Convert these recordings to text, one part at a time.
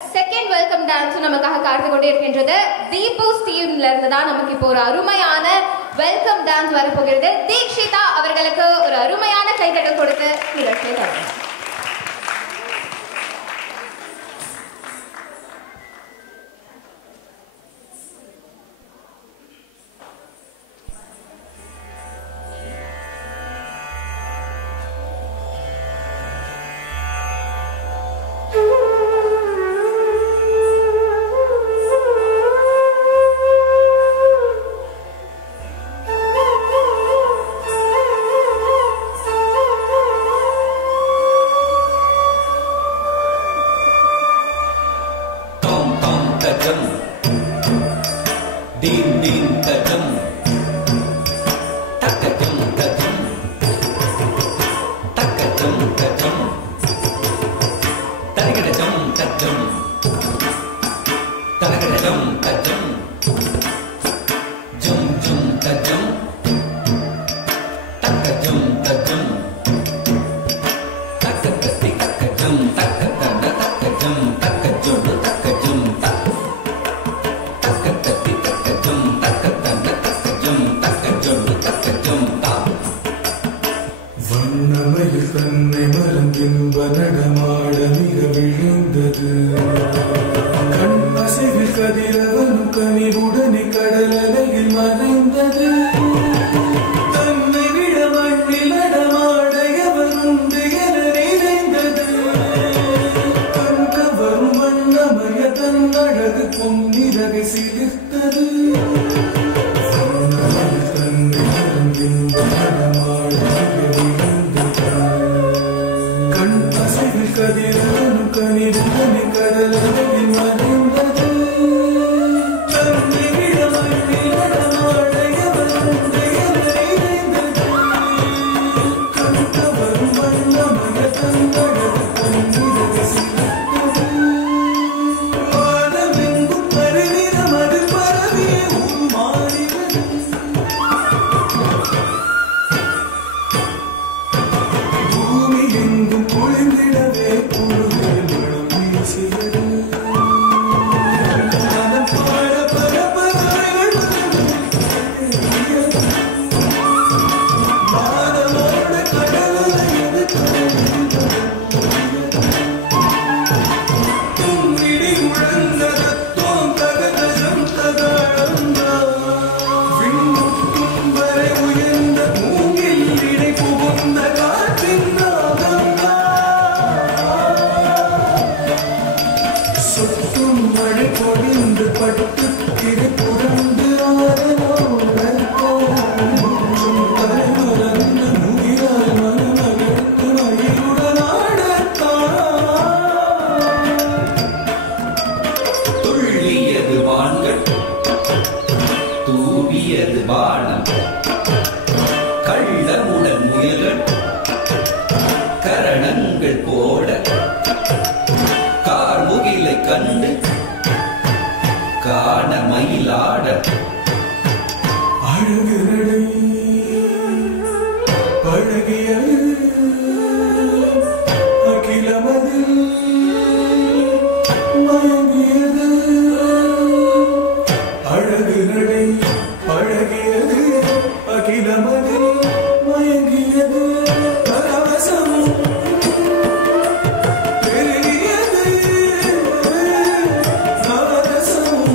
Second welcome dance நமக்காக காத்து கொண்டே இருக்கின்றது. தீபு ஸ்டீவ்ல இருந்து தான் நமக்கு இப்போ ஒரு அருமையான வெல்கம் டான்ஸ் வரப்போகிறது. தீக்ஷிதா அவர்களுக்கு ஒரு அருமையான கைதட்டல் கொடுத்து நிகழ்ச்சியை தொடங்கலாம். Ding ding tajam, takajam tajam, takajam tajam, tarikajam tajam, tarakajam tajam, jum jum tajam, takajam tajam, takakati takajam, takatanda takajam, takajam takajam tak. வண்ணமயில் தன்னை மறந்தின்ப நடமாட மிக விழுந்தது. கண்ணசைவில் கதிரவனும் கனிவுடனே கடலலையில் மறைந்தது. தன்னை விட மண்ணில் நடமாட எவருண்டு என நிறைந்தது. கண்கவரும் வண்ணமய தன் அழகு பொன்னிறகை சிலிர்த்தது. வண்ணமயில் தன்னை மறந்தின்ப நடமாட கதிரவனும் கனிவுடனே கடலலையில் மறைந்தது. தன்னை விட மண்ணில் நடமாட எவருண்டு என நிறைந்தது. கண்கவரும் வண்ணமய தன் அழகு பொன்னிறகை சிலிர்த்தது. வானமெங்கும் பருவினம் அது பரவிய உருமாறினது. பூமி எங்கும் குளிர்ந்திடவே புழுவில் மனம் வீசுகிறது. மனம் பாட பரப்பவர்கள் மாதமோட கடலையது துங்கிடி முழங்கதத்தோம் தகதஜம் தகாழந்தா. விண்முட்டும் வரை உயர்ந்த மூங்கில் இடை புகுந்த காற்றின் நாதந்தா. சொட்டும் மழை பொழிந்து பட்டு கிளை புரண்டு ஆரனோடும் தலைமறந்த முகிலாய் மனமகத்து மயிலுடன் ஆடத்தான். துள்ளியது வான்கள், தூவியது வானம், கள்ளமுடன் முயல்கள் கரணங்கள் போட கார்முகிலை கண்டு காண மயிலாட. அழகு நடை பழகியது அகிலமதில் மயங்கியது. அழகு நடை பழகியது அகிலமதில் மயங்கியது. பரவசம் பெருகியது. நவரசம்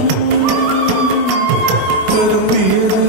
பரும்பியது.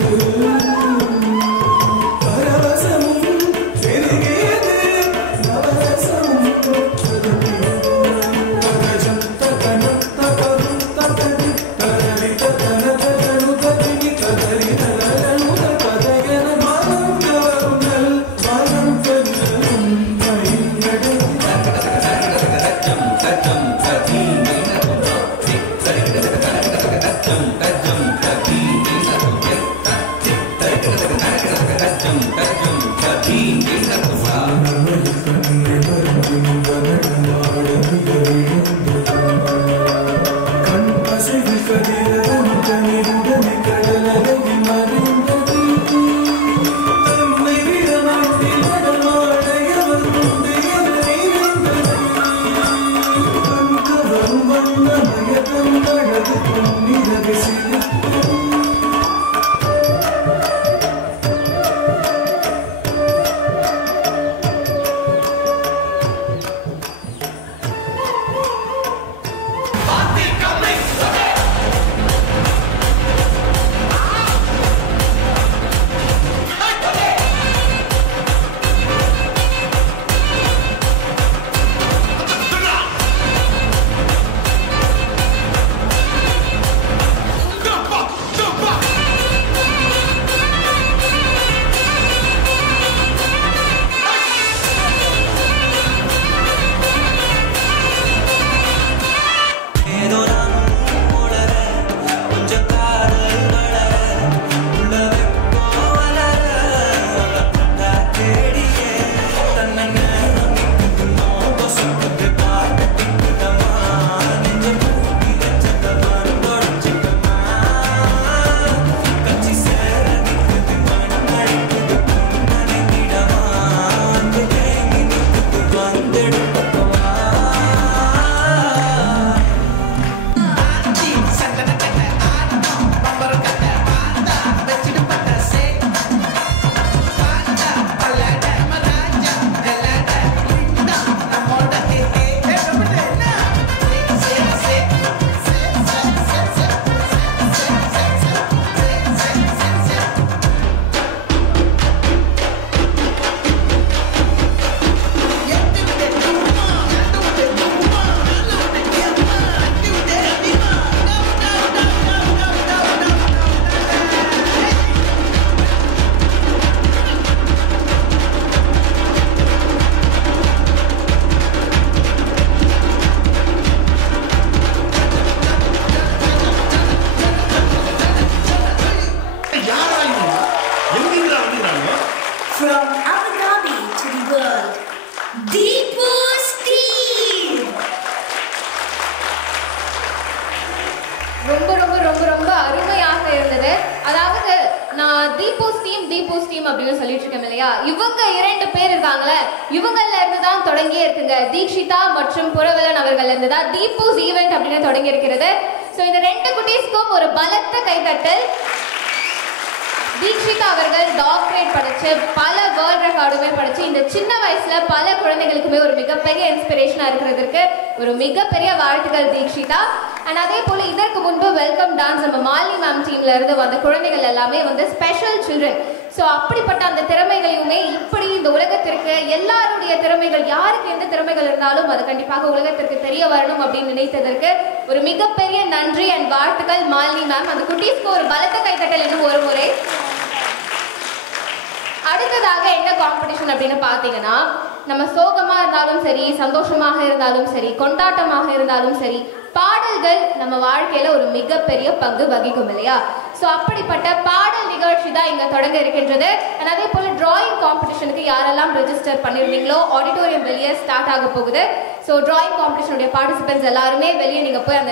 ஏதோ நானும் உளற கொஞ்சம் காதல் வளர உள்ள வெப்போ வளர உன்னை தேடியே தன்னை நேரம் நிற்குதுமோ கொசுக்கு பார்த்து திக்குதமா நெஞ்ச பூட்டி வச்சதவான் தொடைச்சிட்டமா கட்சி சேர நிற்குது மனம் அழைக்குது நனைந்திடமா அந்த தேங்கி நிற்குது வந்தெடுப்பக்கமா From Abu Dhabi to the world, Deepu Steve. ரொம்ப ரொம்ப ரொம்ப ரொம்ப அருமையாக இருந்தது. அதாவது நான் தீபு ஸ்டீம் அப்படின்னு சொல்லிட்டு இருக்கேன் இல்லையா, இவங்க 2 பேர் இருக்காங்களே, இவங்கள்ல இருந்து தான் தொடங்கியே இருக்குங்க. தீக்ஷிதா மற்றும் புரவலன் அவர்கள் இருந்து தான் தீபூஸ் ஈவெண்ட் அப்படின்னு தொடங்கி இருக்கிறது. ஸோ இந்த 2 குட்டீஸ்க்கும் ஒரு பலத்த கைத்தட்டல். தீக்ஷிதா அவர்கள் டாக்டரேட் படிச்சு பல வேர்ல்ட் ரெக்கார்டுமே படிச்சு இந்த சின்ன வயசுல பல குழந்தைகளுக்குமே ஒரு மிகப்பெரிய இன்ஸ்பிரேஷனா இருக்கிறதுக்கு ஒரு மிகப்பெரிய வாழ்த்துக்கள் தீக்ஷிதா. அண்ட் அதே போல இதற்கு முன்பு வெல்கம் டான்ஸ் நம்ம மாலினி மேம் டீம்ல இருந்து வந்த குழந்தைகள் எல்லாமே வந்து ஸ்பெஷல் சில்ட்ரன். ஸோ அப்படிப்பட்ட அந்த திறமைகளையுமே இப்படி இந்த உலகத்திற்கு எல்லாருடைய திறமைகள், யாருக்கு எந்த திறமைகள் இருந்தாலும் அது கண்டிப்பாக உலகத்திற்கு தெரிய வரணும் அப்படின்னு நினைத்ததற்கு ஒரு மிகப்பெரிய நன்றி அண்ட் வாழ்த்துக்கள் மாலினி மேம். அந்த குட்டீஸ்க்கு ஒரு பலத்த கைத்தட்டல் இன்னும் ஒரு முறை. அடுத்ததாக என்ன காம்படிஷன் அப்படின்னு பார்த்தீங்கன்னா, நம்ம சோகமா இருந்தாலும் சரி, சந்தோஷமாக இருந்தாலும் சரி, கொண்டாட்டமாக இருந்தாலும் சரி, பாடல்கள் நம்ம வாழ்க்கையில ஒரு மிகப்பெரிய பங்கு வகிக்கும் இல்லையா. ஸோ அப்படிப்பட்ட பாடல் நிகழ்ச்சி தான் இங்க தொடங்க இருக்கின்றது. அதே போல டிராயிங் காம்படிஷனுக்கு யாரெல்லாம் ரெஜிஸ்டர் பண்ணிருந்தீங்களோ ஆடிட்டோரியம் வெளியே ஸ்டார்ட் ஆக போகுது. ஸோ டிராயிங் காம்படிஷனுடைய பார்ட்டிசிபென்ட்ஸ் எல்லாருமே வெளியே நீங்க போய்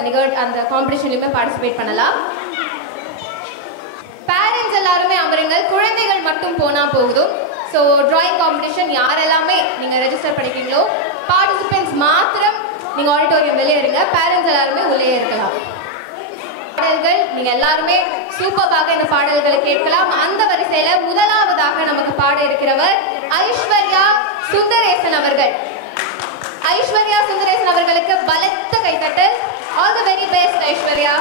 அந்த காம்படிஷன்லையுமே பார்ட்டிசிபேட் பண்ணலாம். பேரண்ட்ஸ் எல்லாருமே அமருங்கள், குழந்தைகள் மட்டும் போனா போகுதும். ஸோ டிராயிங் காம்படிஷன் யாரெல்லாமே நீங்க ரெஜிஸ்டர் பண்ணிக்கிறீங்களோ பார்ட்டிசிபென்ட்ஸ் மாத்திரம் நீங்க ஆடிட்டோரியம் வெளியே இருங்க, பேரண்ட்ஸ் எல்லாருமே உள்ளே இருக்கலாம். பாடல்கள் நீங்க எல்லாருமே சூப்பராக இந்த பாடல்களை கேட்கலாம். அந்த வரிசையில முதலாவதாக நமக்கு பாட இருக்கிறவர் ஐஸ்வர்யா சுந்தரேசன் அவர்கள். ஐஸ்வர்யா சுந்தரேசன் அவர்களுக்கு பலத்த கைத்தட்டல். All the very best Aishwarya.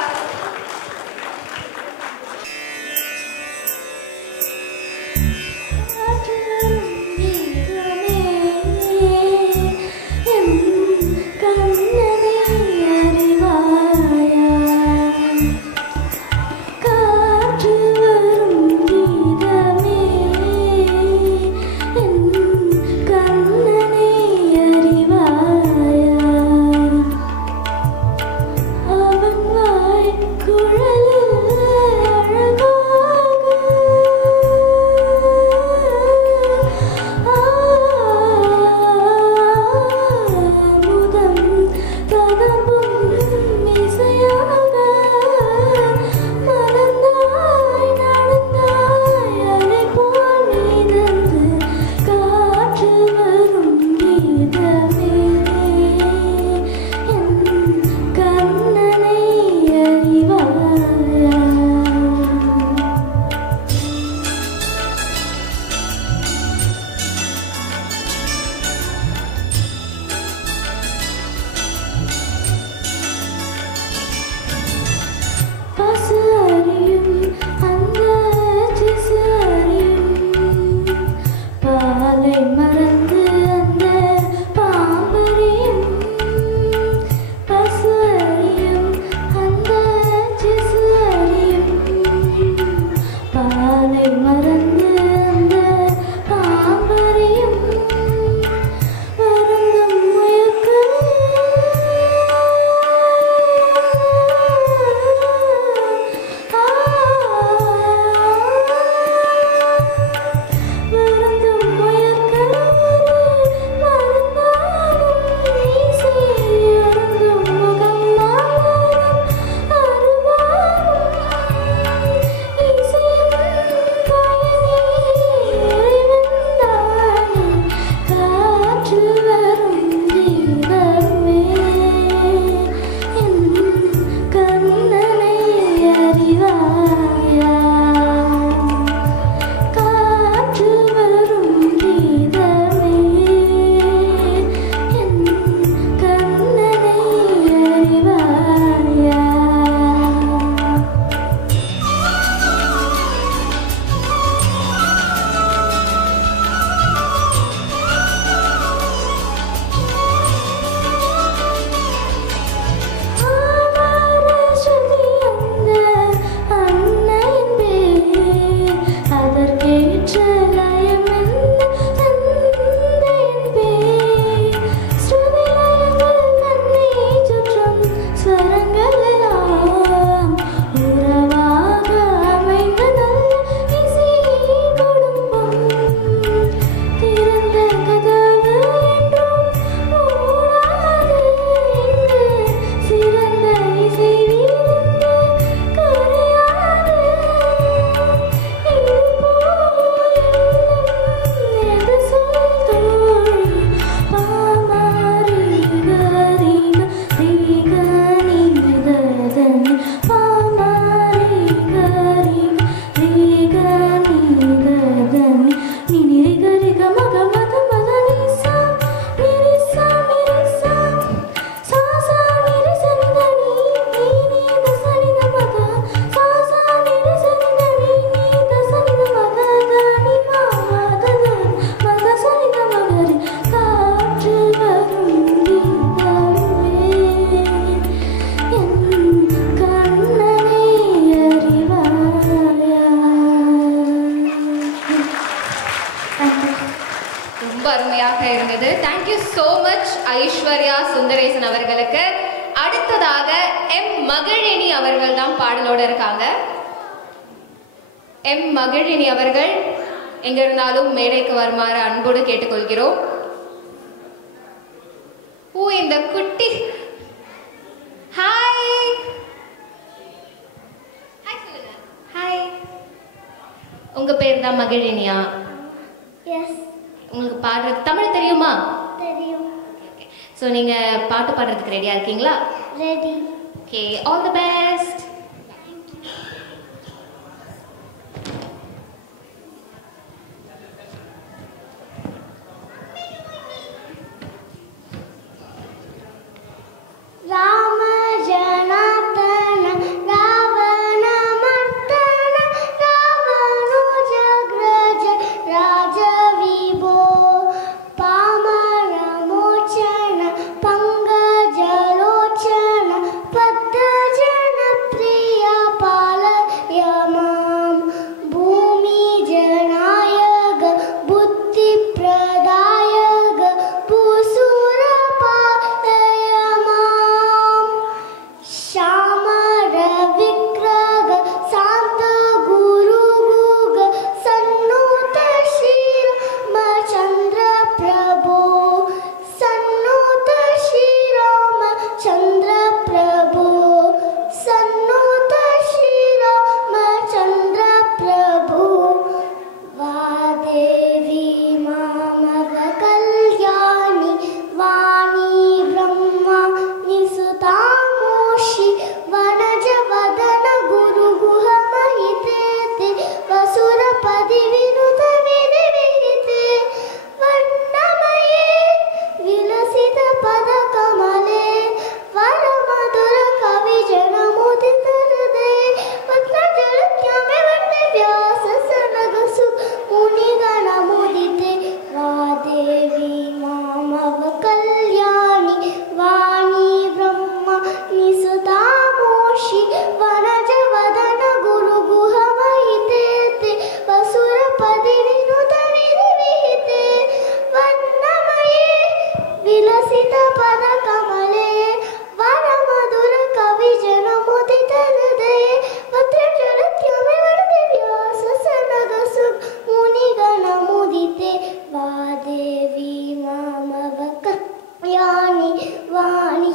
Aishwarya Sundaresan அவர்களுக்கு. அடுத்ததாக எம் மகிழினி அவர்கள் தான் பாடலோட இருக்காங்க. எம் மகிழினி அவர்கள் எங்க இருந்தாலும் மேடைக்கு வருமாறு அன்போடு கேட்டுக்கொள்கிறோம். இந்த குட்டி ஹாய் ஹாய், உங்க பேர் தான் மகிழினியா? எஸ். உங்களுக்கு பாடுறது தமிழ் தெரியுமா? தெரியும். ஸோ நீங்க பாட்டு பாடுறதுக்கு ரெடியா இருக்கீங்களா? Ready. Okay, all the best. Rama Janardhana Ravana மர்தன ராவணோஜக்ரஜ ராஜ விபோ பாமர மோச்சன பங்கஜலோச்சன பத்த ஜன பிரிய பாலய மாம் பூமி ஜனாயக புத்தி பிரதாயக பூசுர பாலய மாம் श्यामर विग्रह शांत गुरु गुग सन्नुत श्रीराम चंद्र प्रभो सन्नुत श्रीराम चंद्र प्रभो सन्नुत श्रीराम चंद्र प्रभो वादेवी मामव कल्याणी वाणी ब्रह्मा निसुतामोषि वनज वदन गुरु गुह महिते वसुरपदि विनुत विधि विहिते वर्णमये विलसित पद कमले वर मधुर कवि जन मुदित हृदय पत्र जलक्या में वर्ते व्यास सनग सुख मुनि गण मुदिते वादेवी मामव कल्याणी वाणी ब्रह्मा निसुतामोषि वनज वदन गुरु गुह महिते वसुरपदि विनुत विधि विहिते वर्णमये विलसित पद कमले वर मधुर कवि जन मुदित हृदय पत्र जलक्या में वर्ते व्यास सनग सुख मुनि गण मुदिते वादेवी मामव कल्याणी वाणी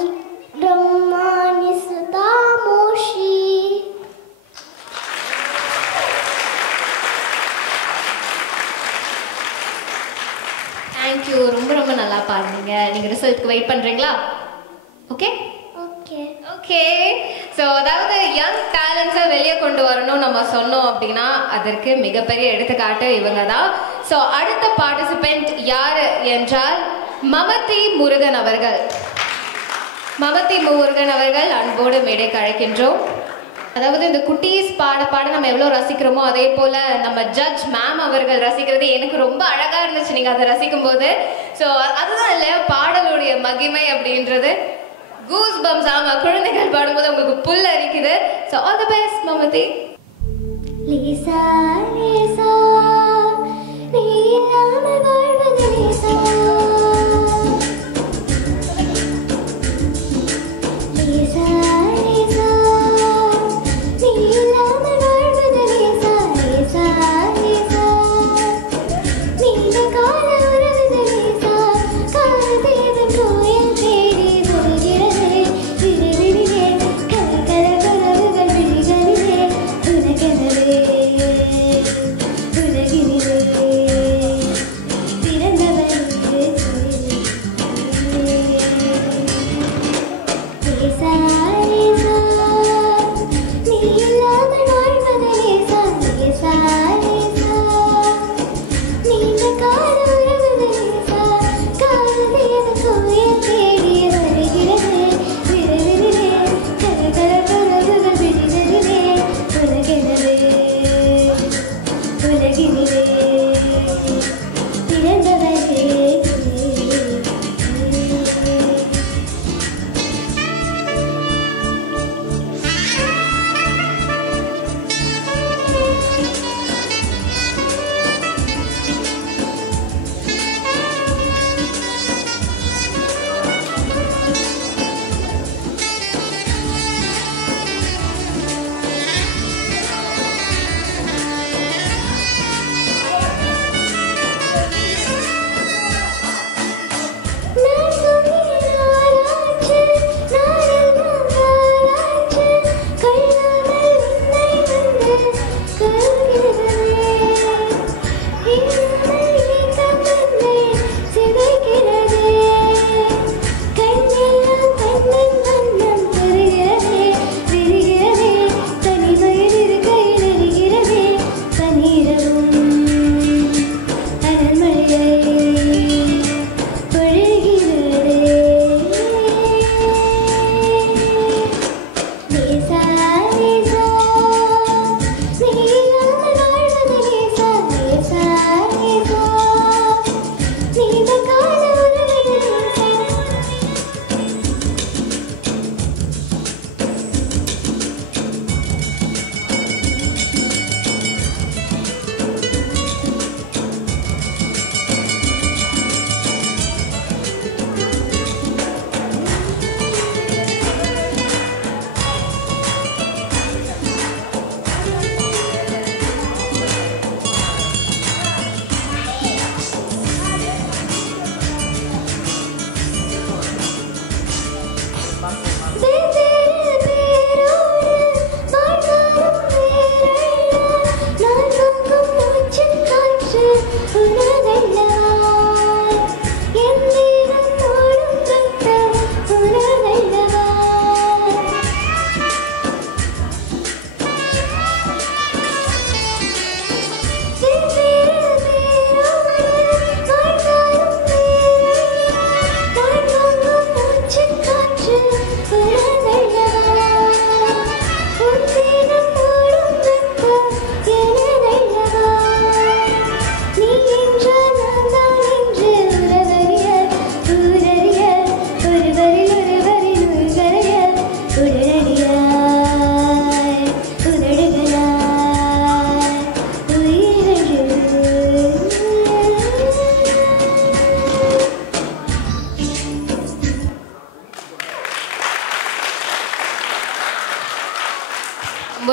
ब्रह्मा निसुतामोषि. தேங்க்யூ, ரொம்ப ரொம்ப நல்லா பாடுறீங்க. நீங்க ரிசல்ட்க்கு வெயிட் பண்றீங்களா? Okay okay. ஓகே. ஸோ அதாவது யங் டேலண்ட்ஸை வெளியே கொண்டு வரணும் நம்ம சொன்னோம் அப்படின்னா அதற்கு மிகப்பெரிய எடுத்துக்காட்டு இவங்க தான். ஸோ அடுத்த பார்ட்டிசிபென்ட் யார் என்றால் மமதி முருகன் அவர்கள். மமதி முருகன் அவர்கள் அன்போடு மேடைக்கு அழைக்கின்றோம். அதாவது இந்த குட்டீஸ் பாட பாட நம்ம எவ்வளோ ரசிக்கிறோமோ அதே போல நம்ம ஜட்ஜ் மேம் அவர்கள் ரசிக்கிறது எனக்கு ரொம்ப அழகா இருந்துச்சு நீங்க அதை ரசிக்கும் போது. ஸோ அதுதான் இல்லையா பாடலுடைய மகிமை அப்படின்றது. Goosebumps. ஆமா, குழந்தைகள் பாடும்போது உங்களுக்கு புல் அரிக்குது. So all the best Mamathi. Lisa Lisa நீ இல்லாமல் வாழ்வது லிசா லிசா லிசா நீ இல்லாமல் வாழ்வது லிசா லிசா லிசா நீண்ட கால உறவுது லிசா காதேவன் கோயில் தேடி வருகிறது விருவிலே கலகல உறவுகள் விழிகளிலே உனக்கெனவே உலகினிலே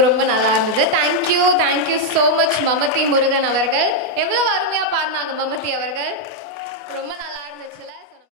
ரொம்ப நல்லா இருந்தது. தேங்க்யூ so much மமதி முருகன் அவர்கள். எவ்வளவு அருமையா பாடினாங்க மமதி அவர்கள். ரொம்ப நல்லா